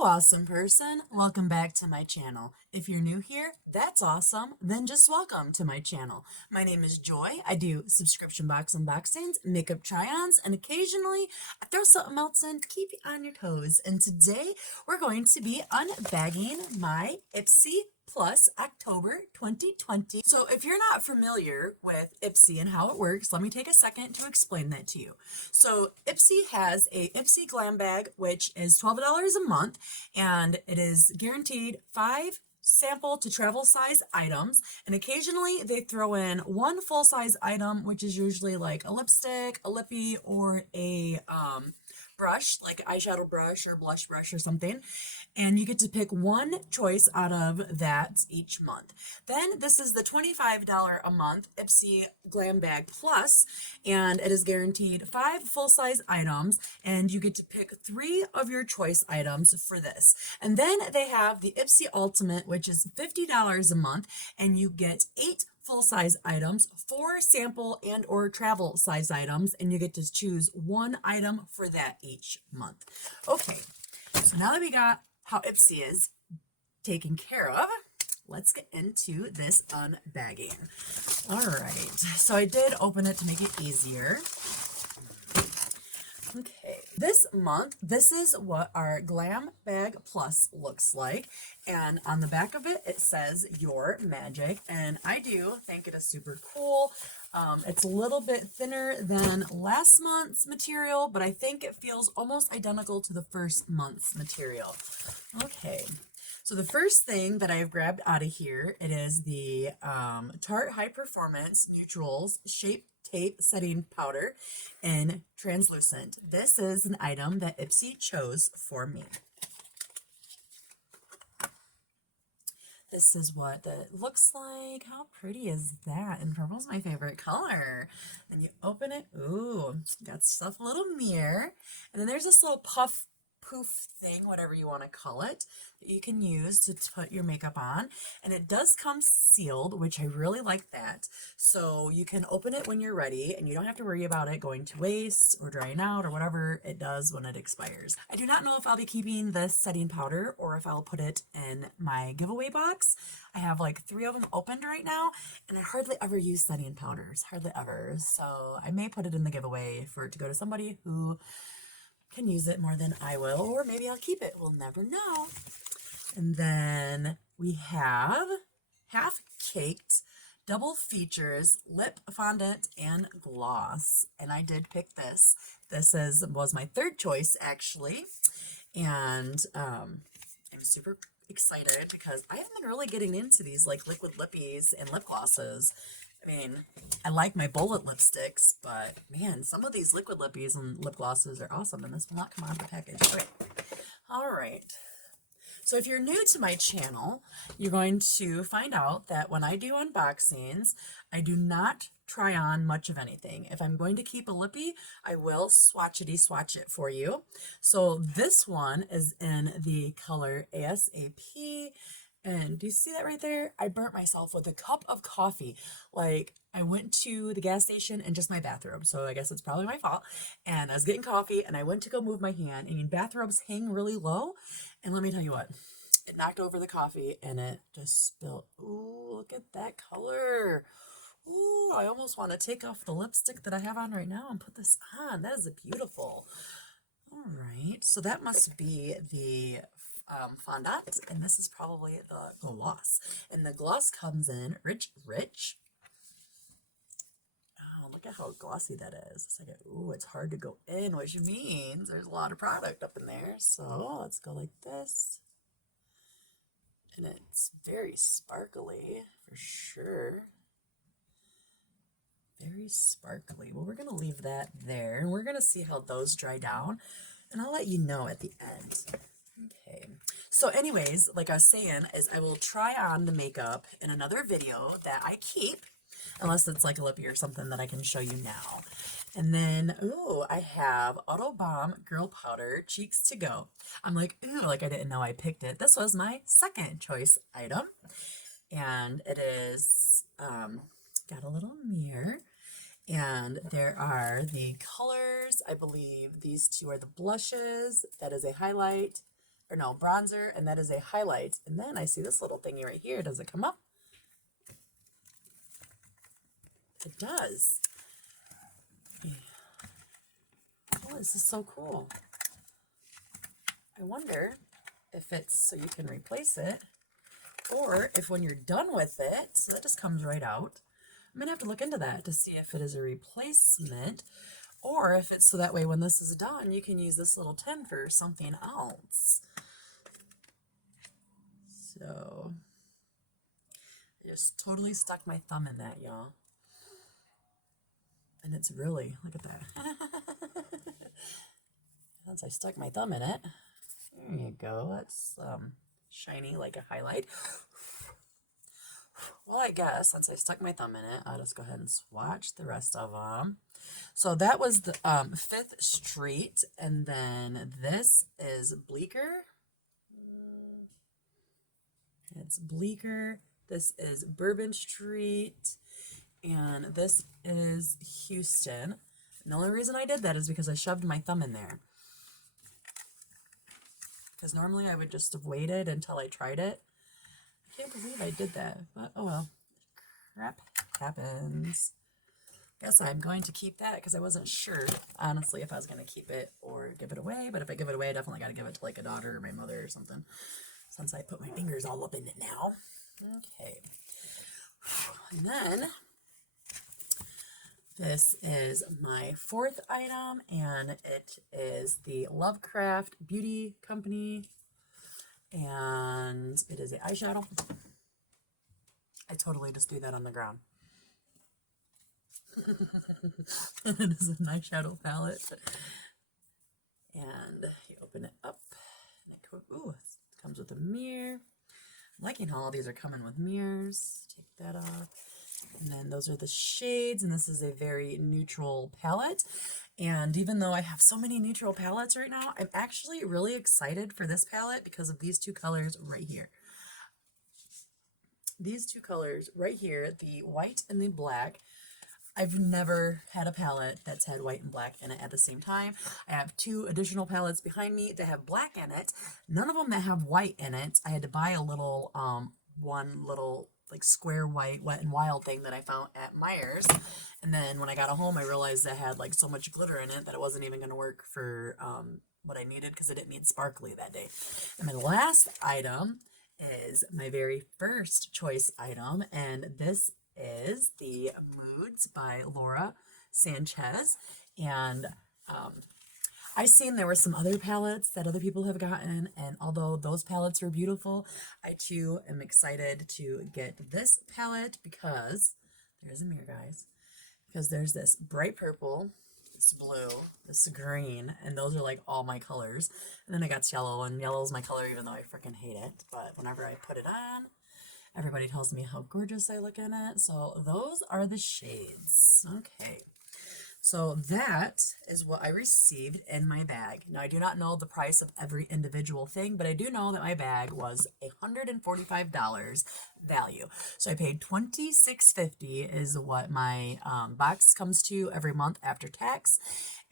Hello, awesome person. Welcome back to my channel. If you're new here, that's awesome. Then just welcome to my channel. My name is Joy. I do subscription box unboxings, makeup try-ons, and occasionally I throw something else in to keep you on your toes. And today we're going to be unbagging my IPSY Plus October 2020. So if you're not familiar with IPSY and how it works, let me take a second to explain that to you. So IPSY has a IPSY Glam Bag, which is $12 a month, and it is guaranteed 5 sample to travel size items, and occasionally they throw in one full size item, which is usually like a lipstick, a lippy, or a brush, like an eyeshadow brush or blush brush or something, and you get to pick one choice out of that each month. Then this is the $25 a month IPSY Glam Bag Plus, and it is guaranteed 5 full-size items, and you get to pick 3 of your choice items for this. And then they have the IPSY Ultimate, which is $50 a month, and you get 8 full-size items, 4 sample and or travel size items, and you get to choose one item for that each month. Okay, so now that we got how IPSY is taken care of, let's get into this unbagging. All right, so I did open it to make it easier. Okay, this month, this is what our Glam Bag Plus looks like, and on the back of it, it says Your Magic, and I do think it is super cool. It's a little bit thinner than last month's material, but I think it feels almost identical to the first month's material. Okay, so the first thing that I've grabbed out of here, it is the Tarte High Performance Neutrals Shape Tape Setting Powder in Translucent. This is an item that IPSY chose for me. This is what it looks like. How pretty is that? And purple's my favorite color. Then you open it. Ooh, got stuff, a little mirror. And then there's this little poof thing, whatever you want to call it, that you can use to put your makeup on. And it does come sealed, which I really like that. So you can open it when you're ready, and you don't have to worry about it going to waste or drying out or whatever it does when it expires. I do not know if I'll be keeping this setting powder or if I'll put it in my giveaway box. I have like 3 of them opened right now, and I hardly ever use setting powders, hardly ever. So I may put it in the giveaway for it to go to somebody who can use it more than I will, or maybe I'll keep it. We'll never know. And then we have Half Caked Double Features Lip Fondant and Gloss, and I did pick this. This was my 3rd choice actually, and I'm super excited because I haven't been really getting into these like liquid lippies and lip glosses. I mean, I like my bullet lipsticks, but man, some of these liquid lippies and lip glosses are awesome, and this will not come out of the package. Okay. All right. So if you're new to my channel, you're going to find out that when I do unboxings, I do not try on much of anything. If I'm going to keep a lippy, I will swatch it for you. So this one is in the color ASAP. And do you see that right there? I burnt myself with a cup of coffee. Like, I went to the gas station in just my bathrobe, so I guess it's probably my fault. And I was getting coffee, and I went to go move my hand, and bathrobes hang really low. And let me tell you what, it knocked over the coffee, and it just spilled. Ooh, look at that color. Ooh, I almost want to take off the lipstick that I have on right now and put this on. That is beautiful. All right, so that must be the fondant, and this is probably the gloss. And the gloss comes in rich. Oh, look at how glossy that is. It's like, ooh, it's hard to go in, which means there's a lot of product up in there. So let's go like this. And it's very sparkly for sure. Very sparkly. Well, we're going to leave that there, and we're going to see how those dry down, and I'll let you know at the end. Okay, so anyways, like I was saying, is I will try on the makeup in another video that I keep, unless it's like a lippy or something that I can show you now. And then, ooh, I have Auto Bomb Girl Powder Cheeks to Go. I'm like, ooh, like I didn't know I picked it. This was my 2nd choice item, and it is got a little mirror. And there are the colors. I believe these 2 are the blushes. That is a highlight. or no, bronzer, and that is a highlight. And then I see this little thingy right here. Does it come up? It does. Oh, this is so cool. I wonder if it's so you can replace it, or if when you're done with it, so that just comes right out. I'm going to have to look into that to see if it is a replacement, or if it's so that way when this is done, you can use this little tin for something else. So, I just totally stuck my thumb in that, y'all. And it's really, look at that. Once I stuck my thumb in it, there you go. It's shiny like a highlight. Well, I guess since I stuck my thumb in it, I'll just go ahead and swatch the rest of them. So that was the 5th Street, and then this is Bleecker. It's Bleecker. This is Bourbon Street, and this is Houston. And the only reason I did that is because I shoved my thumb in there. Because normally I would just have waited until I tried it. I can't believe I did that, but oh well. Crap happens. Guess I'm going to keep that because I wasn't sure, honestly, if I was going to keep it or give it away. But if I give it away, I definitely got to give it to like a daughter or my mother or something, since I put my fingers all up in it now. Okay. And then this is my 4th item, and it is the Lovecraft Beauty Company, and it is an eyeshadow. I totally just threw that on the ground. It is an eyeshadow palette, and you open it up, and it comes with a mirror. I'm liking how all these are coming with mirrors. Take that off. And then those are the shades, and this is a very neutral palette. And even though I have so many neutral palettes right now, I'm actually really excited for this palette because of these 2 colors right here. These 2 colors right here, the white and the black. I've never had a palette that's had white and black in it at the same time. I have 2 additional palettes behind me that have black in it. None of them that have white in it. I had to buy a little, one little like square white Wet n Wild thing that I found at Meijer's, and then when I got home I realized I had like so much glitter in it that it wasn't even going to work for what I needed, because I didn't need sparkly that day. And my last item is my very first choice item, and this is the Moods by Laura Sanchez. And I've seen there were some other palettes that other people have gotten, and although those palettes are beautiful, I too am excited to get this palette because there's a mirror, guys. Because there's this bright purple, this blue, this green, and those are like all my colors. And then I got yellow, and yellow is my color even though I freaking hate it. But whenever I put it on, everybody tells me how gorgeous I look in it. So those are the shades. Okay. So that is what I received in my bag. Now, I do not know the price of every individual thing, but I do know that my bag was $145 value. So I paid $26.50 is what my box comes to every month after tax.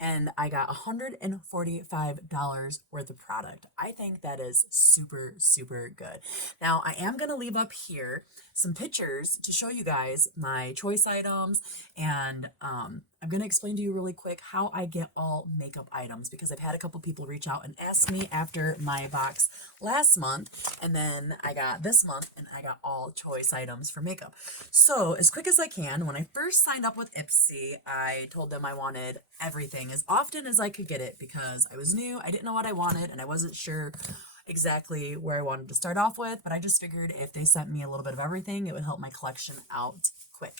And I got $145 worth of product. I think that is super, super good. Now, I am going to leave up here some pictures to show you guys my choice items, and I'm going to explain to you really quick how I get all makeup items, because I've had a couple people reach out and ask me after my box last month, and then I got this month and I got all choice items for makeup. So as quick as I can, when I first signed up with IPSY, I told them I wanted everything as often as I could get it because I was new, I didn't know what I wanted, and I wasn't sure exactly where I wanted to start off with, but I just figured if they sent me a little bit of everything, it would help my collection out quick.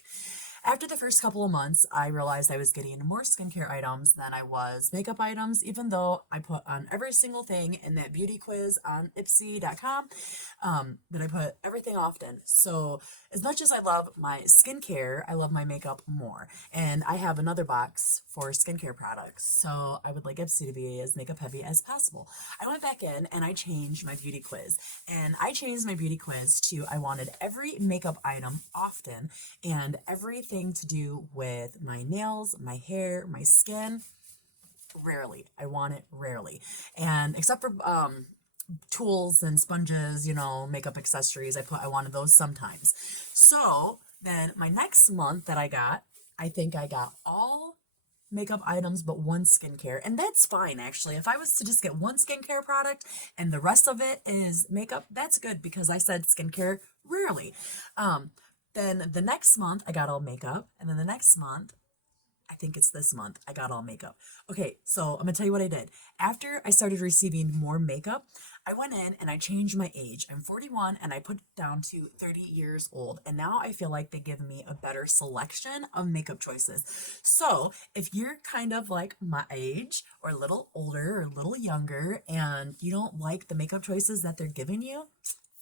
After the first couple of months, I realized I was getting more skincare items than I was makeup items, even though I put on every single thing in that beauty quiz on IPSY.com, that I put everything often. So as much as I love my skincare, I love my makeup more. And I have another box for skincare products. So I would like IPSY to be as makeup heavy as possible. I went back in and I changed my beauty quiz. And I changed my beauty quiz to I wanted every makeup item often and everything to do with my nails, my hair, my skin, rarely. I want it rarely. And except for tools and sponges, you know, makeup accessories. I wanted those sometimes. So then my next month that I think I got all makeup items but one skincare, and that's fine actually. If I was to just get one skincare product and the rest of it is makeup, that's good because I said skincare rarely. Then the next month I got all makeup, and then the next month, I think it's this month, I got all makeup. Okay, so I'm gonna tell you what I did. After I started receiving more makeup, I went in and I changed my age. I'm 41 and I put it down to 30 years old. And now I feel like they give me a better selection of makeup choices. So if you're kind of like my age or a little older or a little younger and you don't like the makeup choices that they're giving you,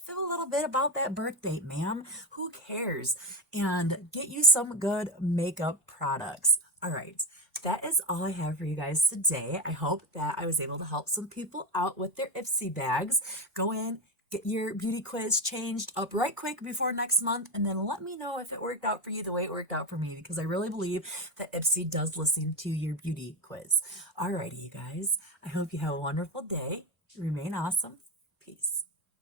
feel a little bit about that birth date, ma'am. Who cares? And get you some good makeup products. All right, that is all I have for you guys today. I hope that I was able to help some people out with their IPSY bags. Go in, get your beauty quiz changed up right quick before next month, and then let me know if it worked out for you the way it worked out for me, because I really believe that IPSY does listen to your beauty quiz. Alrighty, you guys. I hope you have a wonderful day. Remain awesome. Peace.